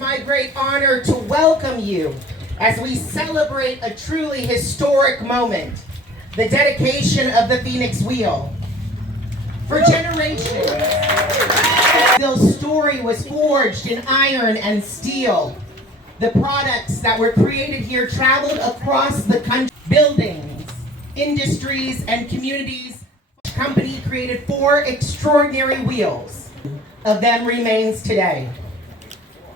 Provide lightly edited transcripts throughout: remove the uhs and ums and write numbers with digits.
my great honor to welcome you as we celebrate a truly historic moment, the dedication of the Phoenix Wheel. For generations, Phoenixville's story was forged in iron and steel. The products that were created here traveled across the country. Buildings, industries, and communities. The company created 4 extraordinary wheels. Of them remains today.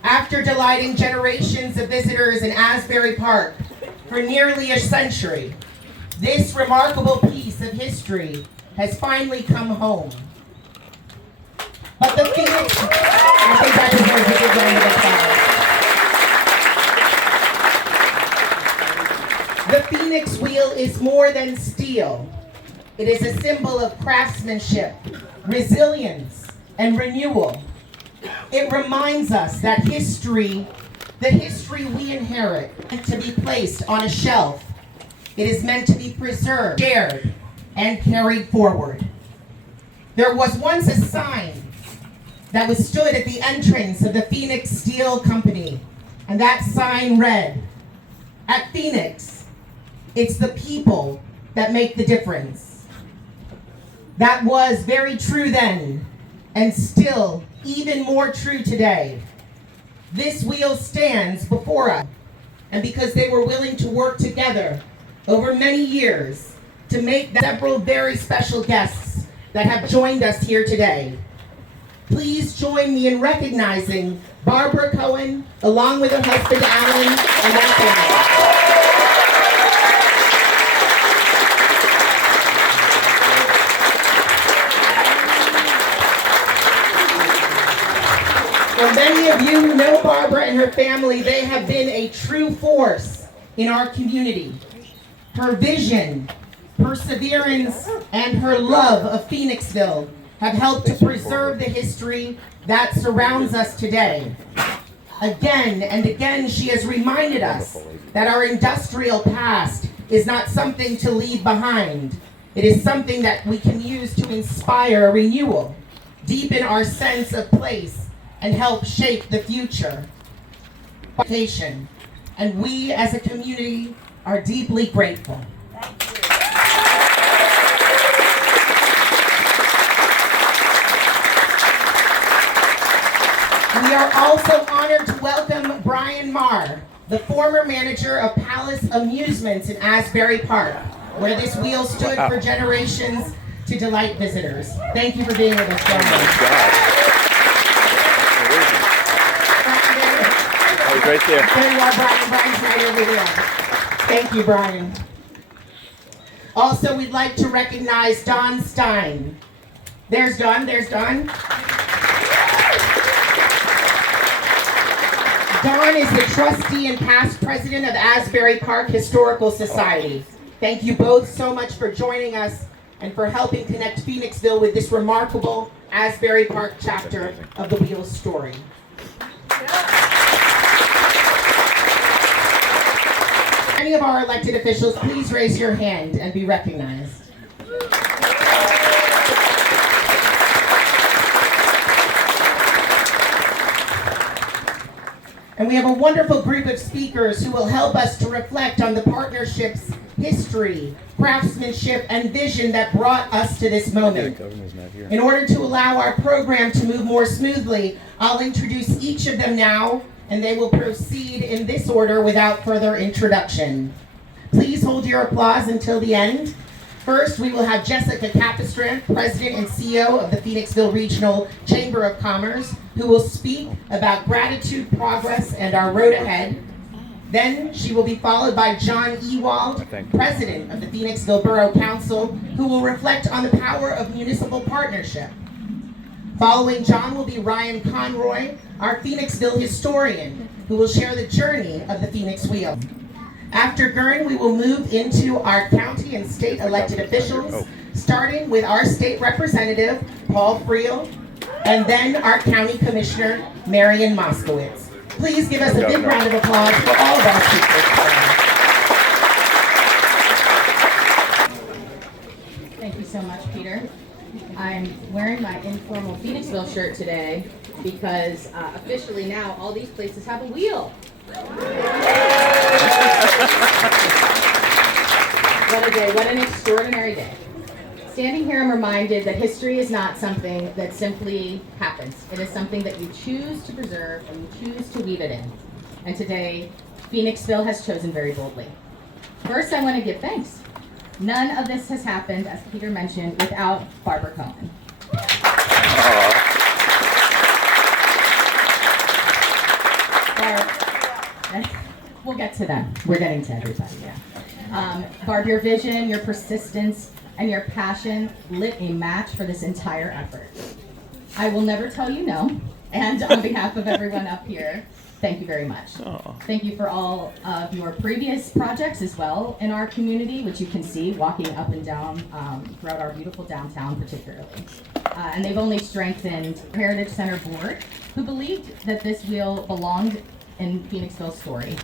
After delighting generations of visitors in Asbury Park for nearly a century, this remarkable piece of history has finally come home. But the Phoenix, I think that deserves a big round of applause. The Phoenix Wheel is more than steel. It is a symbol of craftsmanship, resilience, and renewal. It reminds us that the history we inherit, is meant to be placed on a shelf. It is meant to be preserved, shared, and carried forward. There was once a sign that was stood at the entrance of the Phoenix Steel Company, and that sign read, "At Phoenix, it's the people that make the difference." That was very true then, and still even more true today. This wheel stands before us, and because they were willing to work together over many years to make several very special guests that have joined us here today. Please join me in recognizing Barabara Cohen, along with her husband Alan and their family. For many of you who know Barbara and her family, they have been a true force in our community. Her vision, perseverance, and her love of Phoenixville have helped to preserve the history that surrounds us today. Again and again, she has reminded us that our industrial past is not something to leave behind. It is something that we can use to inspire a renewal, deepen our sense of place, and help shape the future. And we as a community are deeply grateful. We are also honored to welcome Brian Marr, the former manager of Palace Amusements in Asbury Park, where this wheel stood for generations to delight visitors. Thank you for being with us, Brian. Right there. There you are, Brian. Brian's right over there. Thank you, Brian. Also, we'd like to recognize Don Stein. There's Don. There's Don. Don is the trustee and past president of Asbury Park Historical Society. Thank you both so much for joining us and for helping connect Phoenixville with this remarkable Asbury Park chapter of the Wheel's story. Any of our elected officials, please raise your hand and be recognized. And we have a wonderful group of speakers who will help us to reflect on the partnership's history, craftsmanship, and vision that brought us to this moment. In order to allow our program to move more smoothly, I'll introduce each of them now, and they will proceed in this order without further introduction. Please hold your applause until the end. First, we will have Jessica Capistrand, President and CEO of the Phoenixville Regional Chamber of Commerce, who will speak about gratitude, progress, and our road ahead. Then she will be followed by John Ewald, President of the Phoenixville Borough Council, who will reflect on the power of municipal partnership. Following John will be Ryan Conroy, our Phoenixville historian, who will share the journey of the Phoenix Wheel. After Gurn, we will move into our county and state elected officials, starting with our state representative, Paul Friel, and then our county commissioner, Marion Moskowitz. Please give us a big round of applause for all of our speakers today. Thank you so much, Peter. I'm wearing my informal Phoenixville shirt today because officially now all these places have a wheel. What a day, what an extraordinary day. Standing here, I'm reminded that history is not something that simply happens. It is something that you choose to preserve and you choose to weave it in. And today, Phoenixville has chosen very boldly. First, I want to give thanks. None of this has happened, as Peter mentioned, without Barabara Cohen. We'll get to them. We're getting to everybody, yeah. Barb, your vision, your persistence, and your passion lit a match for this entire effort. I will never tell you no, and on behalf of everyone up here, thank you very much. Thank you for all of your previous projects as well in our community, which you can see walking up and down throughout our beautiful downtown particularly. And they've only strengthened the Heritage Center board, who believed that this wheel belonged in Phoenixville's story.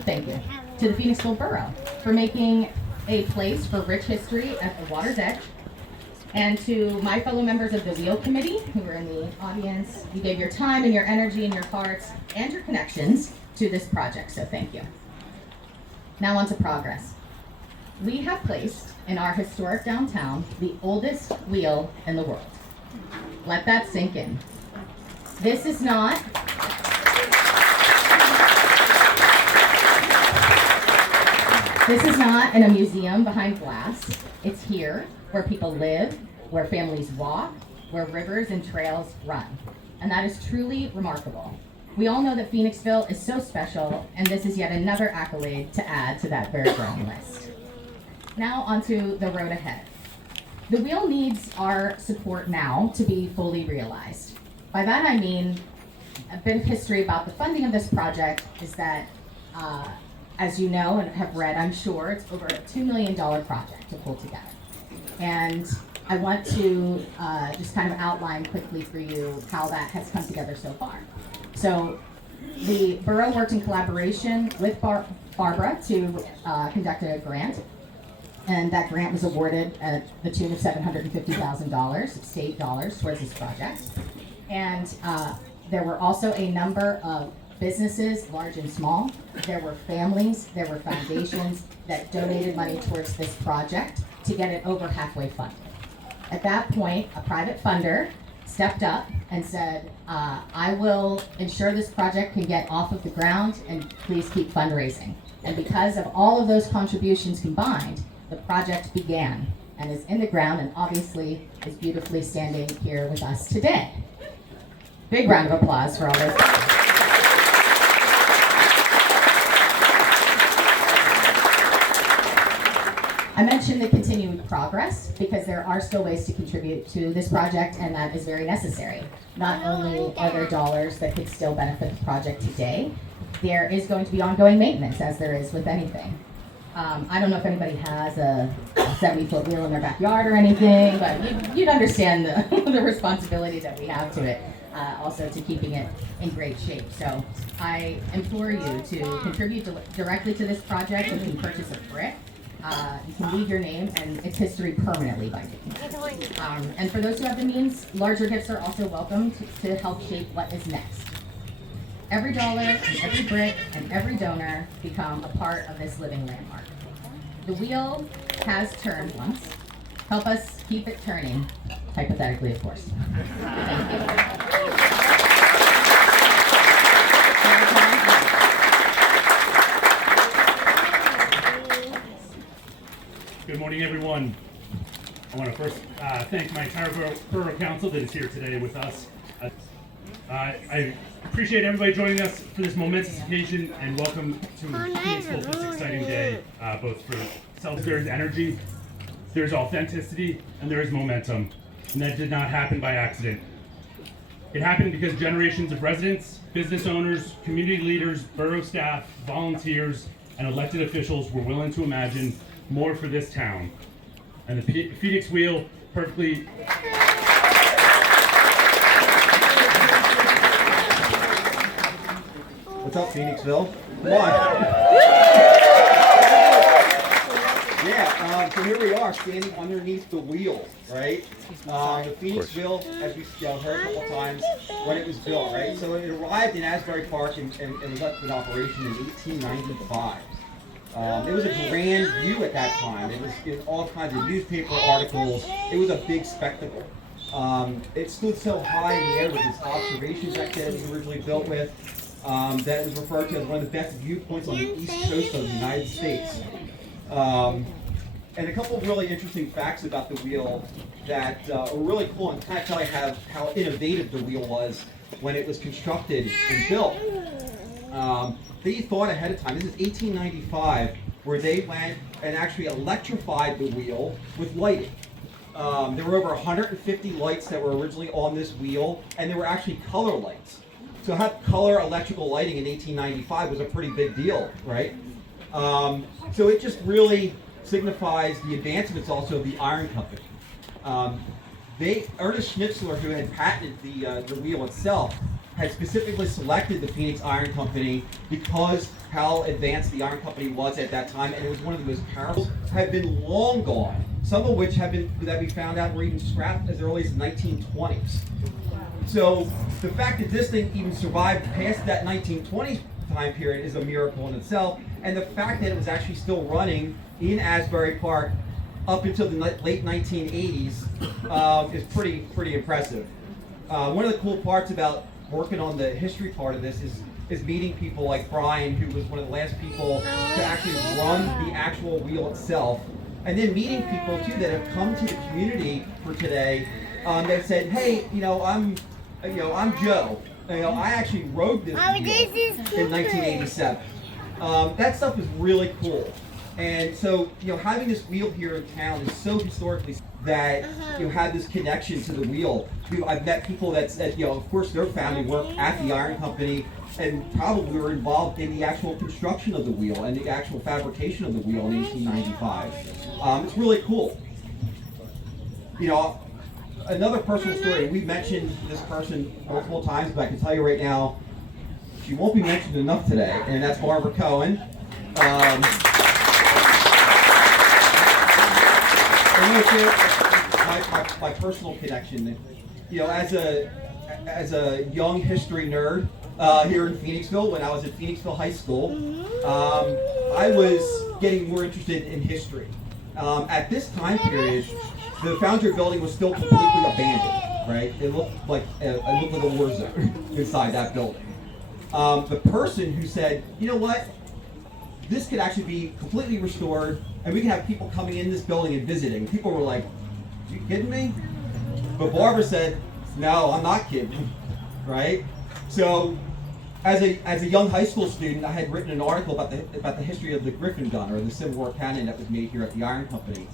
Thank you. To the Phoenixville Borough for making a place for rich history at the water's edge. And to my fellow members of the Wheel Committee who are in the audience, you gave your time and your energy and your hearts and your connections to this project, so thank you. Now on to progress. We have placed in our historic downtown the oldest wheel in the world. Let that sink in. This is not in a museum behind glass. It's here where people live, where families walk, where rivers and trails run. And that is truly remarkable. We all know that Phoenixville is so special, and this is yet another accolade to add to that very growing list. Now onto the road ahead. The wheel needs our support now to be fully realized. By that I mean a bit of history about the funding of this project is that as you know and have read, I'm sure, it's over a $2 million project to pull together. And I want to just kind of outline quickly for you how that has come together so far. So the borough worked in collaboration with Barabara to conduct a grant. And that grant was awarded at the tune of $750,000 state dollars towards this project. And there were also a number of businesses, large and small. There were families, there were foundations that donated money towards this project to get it over halfway funded. At that point, a private funder stepped up and said, I will ensure this project can get off of the ground and please keep fundraising. And because of all of those contributions combined, the project began and is in the ground and obviously is beautifully standing here with us today. Big round of applause for all those people. I mentioned the continued progress because there are still ways to contribute to this project, and that is very necessary. Not only are there dollars that could still benefit the project today, there is going to be ongoing maintenance, as there is with anything. I don't know if anybody has a 70-foot wheel in their backyard or anything, but you'd understand the responsibility that we have to it, also to keeping it in great shape. So I implore you to contribute directly to this project. You can purchase a brick. You can leave your name and its history permanently by doing it. And for those who have the means, larger gifts are also welcome to help shape what is next. Every dollar and every brick and every donor become a part of this living landmark. The wheel has turned once. Help us keep it turning, hypothetically, of course. Thank you. Good morning, everyone. I want to first thank my entire borough council that is here today with us. I appreciate everybody joining us for this momentous occasion, and welcome to Phoenixville for this exciting day, both for there's energy, there's authenticity, and there is momentum. And that did not happen by accident. It happened because generations of residents, business owners, community leaders, borough staff, volunteers, and elected officials were willing to imagine more for this town. And the Phoenix Wheel perfectly What's up, Phoenixville? Come on. Yeah. So here we are, standing underneath the wheel, right? The Phoenixville, as we heard a couple times, when it was built, right? So it arrived in Asbury Park and was up in operation in 1895. It was a grand view at that time. It was all kinds of newspaper articles. It was a big spectacle. It stood so high in the air with its observation deck that it was originally built with, that it was referred to as one of the best viewpoints on the east coast of the United States. And a couple of really interesting facts about the wheel that are really cool and kind of tell you how innovative the wheel was when it was constructed and built. They thought ahead of time. This is 1895, where they went and actually electrified the wheel with lighting. There were over 150 lights that were originally on this wheel, and there were actually color lights. So to have color electrical lighting in 1895 was a pretty big deal, right? So it just really signifies the advancements also of the iron company. Ernest Schnitzler, who had patented the wheel itself, had specifically selected the Phoenix Iron Company because how advanced the iron company was at that time, and it was one of the most powerful. Have been long gone. Some of which have been that we found out were even scrapped as early as the 1920s. So the fact that this thing even survived past that 1920s time period is a miracle in itself, and the fact that it was actually still running in Asbury Park up until the late 1980s is pretty impressive. One of the cool parts about working on the history part of this is meeting people like Brian, who was one of the last people to actually run the actual wheel itself, and then meeting people too that have come to the community for today that said, hey, I'm Joe. I actually rode this wheel in 1987. That stuff is really cool. And so, having this wheel here in town is so historically that you have this connection to the wheel. I've met people that said, of course their family worked at the iron company and probably were involved in the actual construction of the wheel and the actual fabrication of the wheel in 1895. It's really cool. Another personal story, we mentioned this person multiple times, but I can tell you right now, she won't be mentioned enough today, and that's Barabara Cohen. My personal connection, as a young history nerd here in Phoenixville, when I was at Phoenixville High School, I was getting more interested in history. At this time period, the Foundry building was still completely abandoned, right? It looked like a war zone inside that building. The person who said, you know what, this could actually be completely restored, and we can have people coming in this building and visiting. People were like, "You kidding me?" But Barbara said, "No, I'm not kidding," right? So, as a young high school student, I had written an article about the history of the Griffin gun, or the Civil War cannon that was made here at the Iron Company,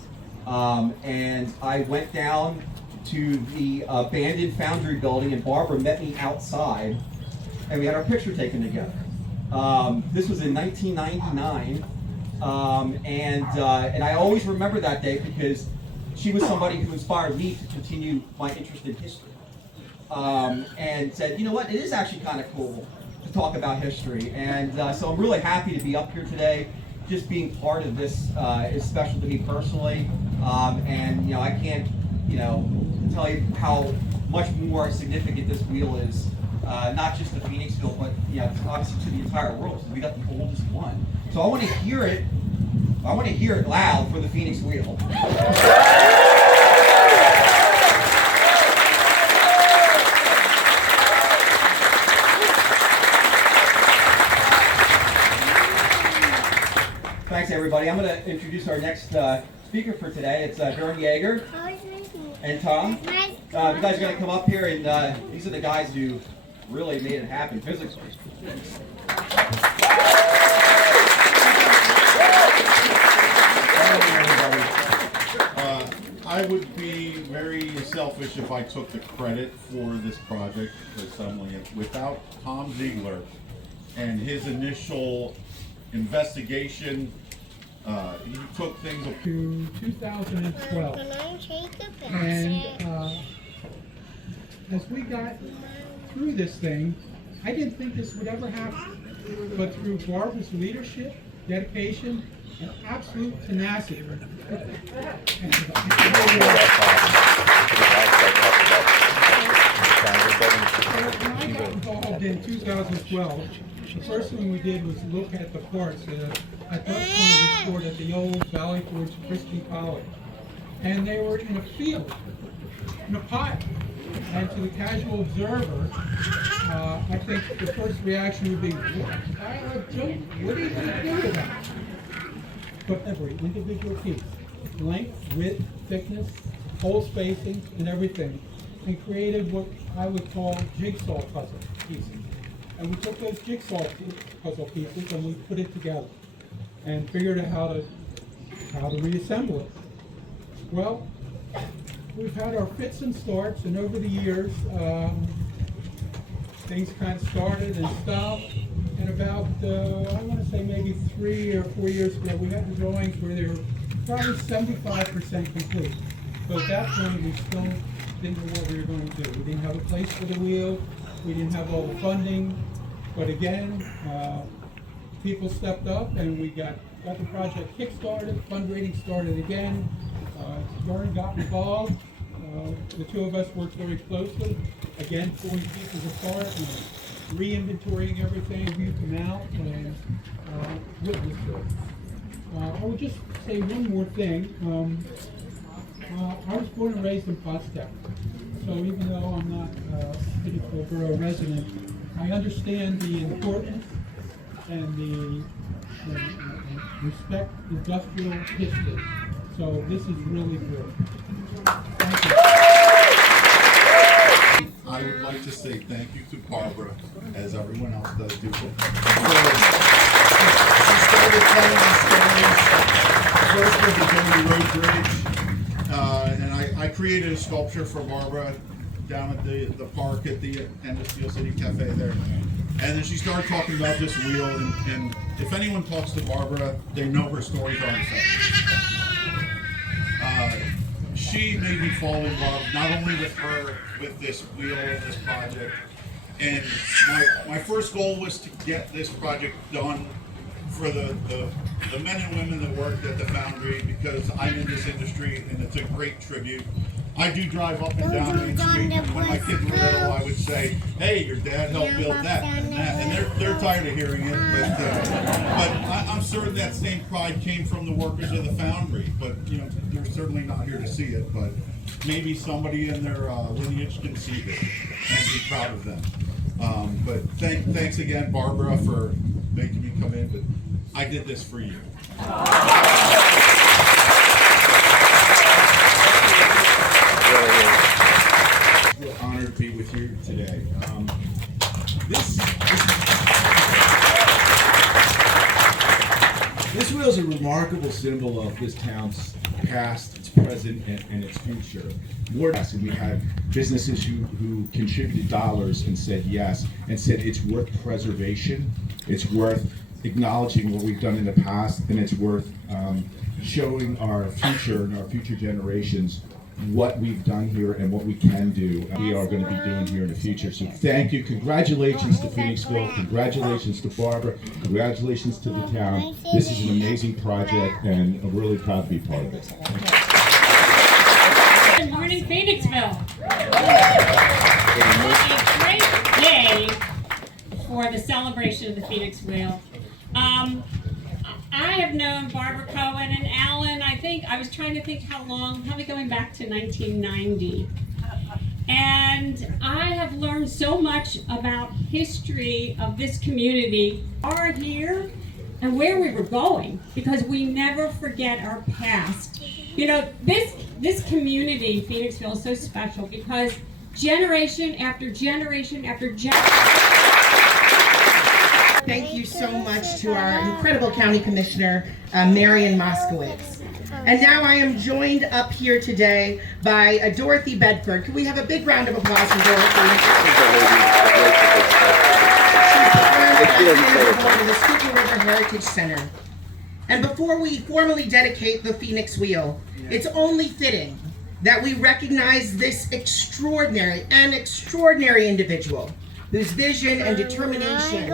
and I went down to the abandoned foundry building, and Barbara met me outside, and we had our picture taken together. This was in 1999, and I always remember that day because she was somebody who inspired me to continue my interest in history, and said, you know what, it is actually kind of cool to talk about history, and so I'm really happy to be up here today. Just being part of this is special to me personally, and I can't tell you how much more significant this wheel is. Not just to Phoenixville, but obviously to the entire world, because we got the oldest one. So I want to hear it. I want to hear it loud for the Phoenix wheel. Thanks, everybody. I'm going to introduce our next speaker for today. It's Vern Yeager and Tom. You guys are going to come up here, and these are the guys who really made it happen physically. I would be very selfish if I took the credit for this project personally. Without Tom Ziegler and his initial investigation, he took things to 2012. And as we got through this thing, I didn't think this would ever happen. But through Barbara's leadership, dedication, and absolute tenacity, yesterday. When I got involved in 2012, the first thing we did was look at the parks that at that point were stored at the old Valley Forge Christian College. And they were in a field, in a pile. And to the casual observer, I think the first reaction would be, what are you going to do with that? But every individual piece, length, width, thickness, hole spacing, and everything, and created what I would call jigsaw puzzle pieces. And we took those jigsaw puzzle pieces and we put it together and figured out how to reassemble it. Well, we've had our fits and starts, and over the years, things kind of started and stopped. And about, I want to say maybe 3 or 4 years ago, we had the drawings where they were probably 75% complete. But at that point, we still didn't know what we were going to do. We didn't have a place for the wheel. We didn't have all the funding. But again, people stepped up, and we got the project kick-started, fundraising started again. Vern got involved. The two of us worked very closely, again, pulling pieces apart and re-inventorying everything, reviewed them out, and witnessed it. I would just say one more thing. I was born and raised in Pottstown, so even though I'm not a Phoenixville Borough resident, I understand the importance and the respect industrial history. So this is really good. Thank you. I would like to say thank you to Barbara, as everyone else does do. She started telling us stories, First with the Journey Road Bridge, and I created a sculpture for Barbara down at the park at the end of Steel City Cafe there. And then she started talking about this wheel, and if anyone talks to Barbara, they know her stories aren't the same. She made me fall in love, not only with her, with this wheel and this project. And my first goal was to get this project done for the men and women that worked at the foundry, because I'm in this industry and it's a great tribute. I do drive up and down Main Street, and when my kids were little, I would say, "Hey, your dad helped build that and that," and they're tired of hearing it. But I'm certain that same pride came from the workers of the foundry. But you know, they're certainly not here to see it. But maybe somebody in their lineage can see this and be proud of them. But thanks again, Barbara, for making me come in. But I did this for you. We're honored to be with you today. This wheel is a remarkable symbol of this town's past, its present, and its future. More than we had businesses who contributed dollars and said yes, and said it's worth preservation, it's worth acknowledging what we've done in the past, and it's worth showing our future and our future generations what we've done here and what we can do, and we are going to be doing here in the future. So thank you. Congratulations to Phoenixville. Congratulations to Barbara. Congratulations to the town. This is an amazing project, and I'm really proud to be part of it. Good morning, Phoenixville. A great day for the celebration of the Phoenix Wheel. I have known Barabara Cohen and Alan, I was trying to think how long, probably going back to 1990. And I have learned so much about history of this community, are here, and where we were going, because we never forget our past. You know, this community, Phoenixville, is so special because generation after generation after generation. Thank you so much to our incredible County Commissioner, Marion Moskowitz. And now I am joined up here today by Dorothy Bedford. Can we have a big round of applause for Dorothy? She's the Schuylkil River Heritage Center. And before we formally dedicate the Phoenix Wheel, it's only fitting that we recognize this extraordinary individual whose vision and determination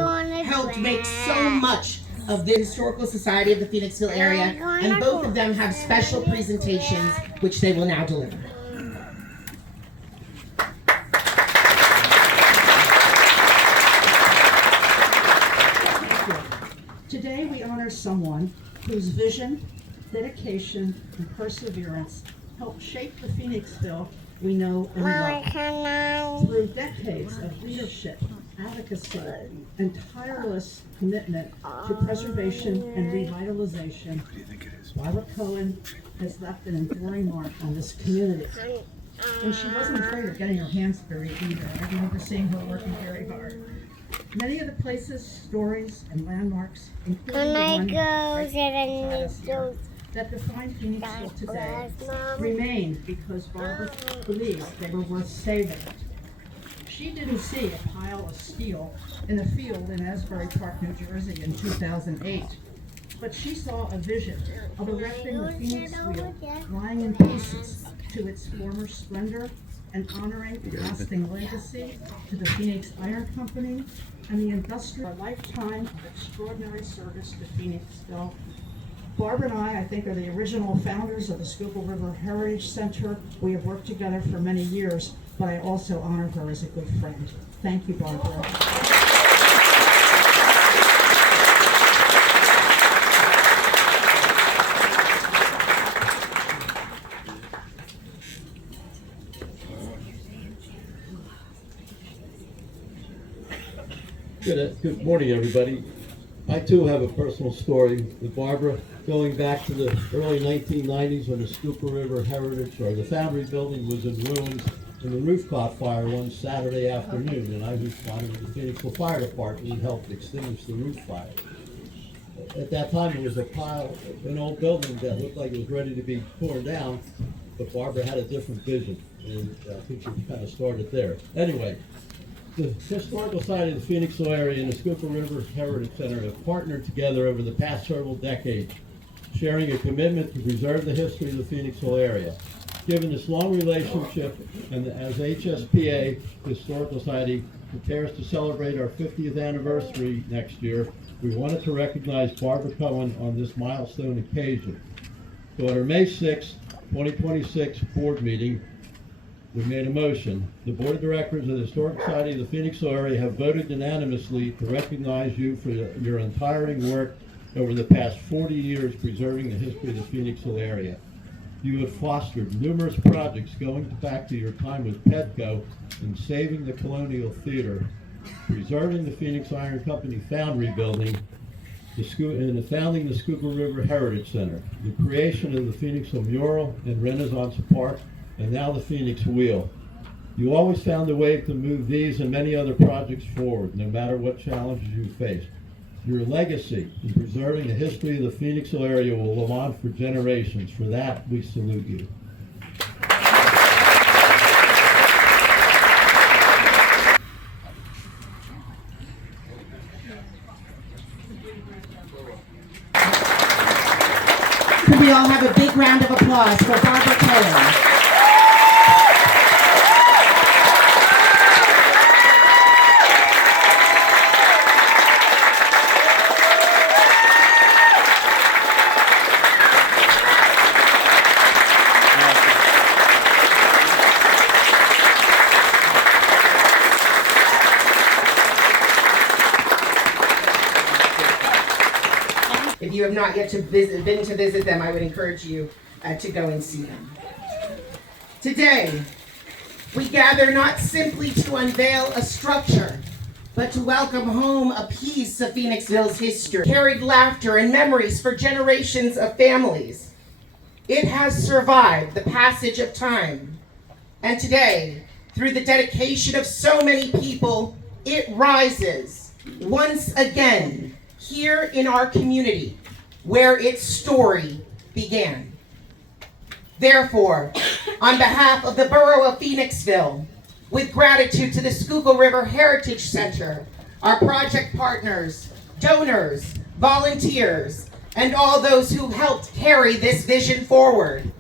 helped make so much of the Historical Society of the Phoenixville area, and both of them have special presentations which they will now deliver. Today we honor someone whose vision, dedication, and perseverance helped shape the Phoenixville we know and love. Through decades of leadership, advocacy, and tireless commitment to preservation and revitalization, Barabara Cohen has left an enduring mark on this community. And she wasn't afraid of getting her hands dirty either. I remember seeing her working very hard. Many of the places, stories, and landmarks, including the one right beside us here, that define Phoenixville today, remain because Barbara believed they were worth saving. She didn't see a pile of steel in a field in Asbury Park, New Jersey in 2008, but she saw a vision of erecting the Phoenix Wheel lying in pieces to its former splendor and honoring a lasting legacy to the Phoenix Iron Company and the industrial lifetime of extraordinary service to Phoenixville. Barbara and I think, are the original founders of the Schuylkil River Heritage Center. We have worked together for many years, but I also honor her as a good friend. Thank you, Barbara. Good morning, everybody. I too have a personal story with Barbara, going back to the early 1990s when the Schuylkil River Heritage, or the Foundry building, was in ruins, and the roof caught fire one Saturday afternoon, and I responded to the Phoenixville Fire Department and helped extinguish the roof fire. At that time, there was a pile, an old building that looked like it was ready to be torn down, but Barbara had a different vision, and I think she kind of started there. Anyway, the Historical Society of the Phoenixville area and the Schuylkil River Heritage Center have partnered together over the past several decades, sharing a commitment to preserve the history of the Phoenixville area. Given this long relationship, and as HSPA, the Historical Society, prepares to celebrate our 50th anniversary next year, we wanted to recognize Barabara Cohen on this milestone occasion. So at our May 6, 2026 board meeting, we made a motion. The Board of Directors of the Historic Society of the Phoenixville area have voted unanimously to recognize you for your untiring work over the past 40 years preserving the history of the Phoenixville area. You have fostered numerous projects going back to your time with Petco and saving the Colonial Theater, preserving the Phoenix Iron Company Foundry building, and founding the Schuylkil River Heritage Center, the creation of the Phoenixville Mural and Renaissance Park, and now the Phoenix Wheel. You always found a way to move these and many other projects forward, no matter what challenges you faced. Your legacy in preserving the history of the Phoenixville area will live on for generations. For that, we salute you. Could we all have a big round of applause for Barabara Cohen? If you have not yet been to visit them, I would encourage you to go and see them. Today, we gather not simply to unveil a structure, but to welcome home a piece of Phoenixville's history, carried laughter and memories for generations of families. It has survived the passage of time. And today, through the dedication of so many people, it rises once again here in our community, where its story began. Therefore, on behalf of the borough of Phoenixville, with gratitude to the Schuylkil River Heritage Center, our project partners, donors, volunteers, and all those who helped carry this vision forward,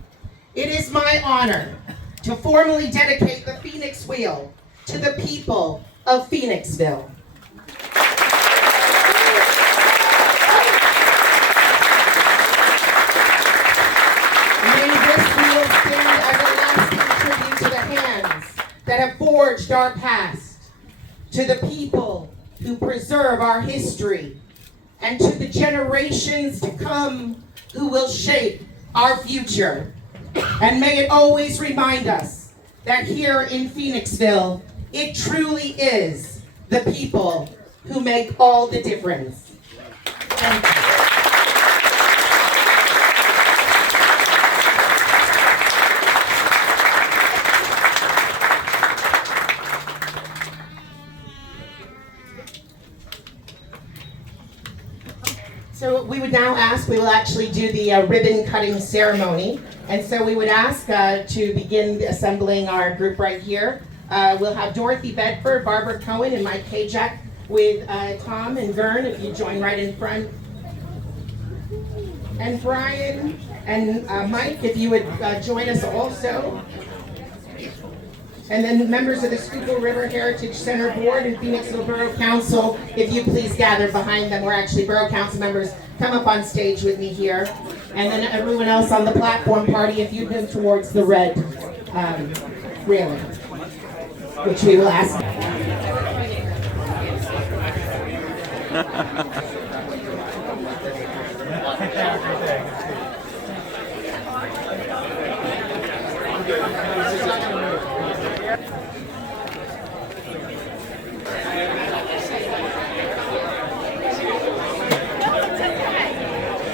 it is my honor to formally dedicate the Phoenix Wheel to the people of Phoenixville. forged our past, to the people who preserve our history, and to the generations to come who will shape our future. And may it always remind us that here in Phoenixville, it truly is the people who make all the difference. Thank you. So we would now ask, we will actually do the ribbon cutting ceremony. And so we would ask to begin assembling our group right here. We'll have Dorothy Bedford, Barabara Cohen, and Mike Kajak with Tom and Vern, if you join right in front. And Brian and Mike, if you would join us also. And then members of the Schuylkil River Heritage Center Board and Phoenixville Borough Council, if you please gather behind them. We're actually Borough Council members. Come up on stage with me here. And then everyone else on the platform party, if you move towards the red railing, which we will ask.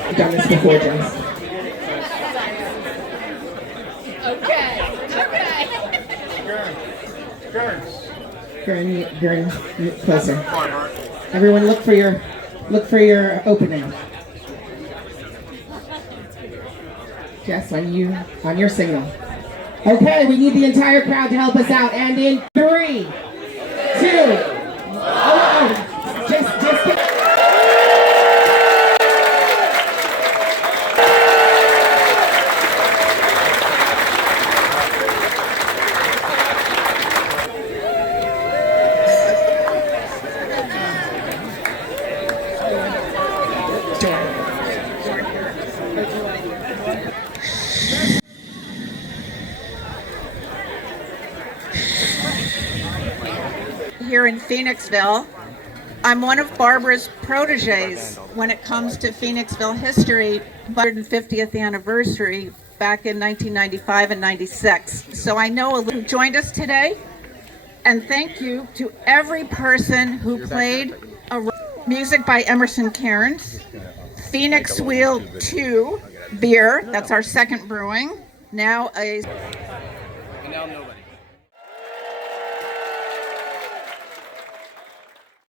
We've done this before, Jess. Gurn, closer. Everyone, look for your opening. Jess, on your signal. Okay, we need the entire crowd to help us out. And in 3, 2, just. Here in Phoenixville. I'm one of Barbara's proteges when it comes to Phoenixville history, 150th anniversary back in 1995 and 96. So I know who joined us today, and thank you to every person who played music by Emerson Cairns, Phoenix Wheel 2 beer, that's our second brewing, now a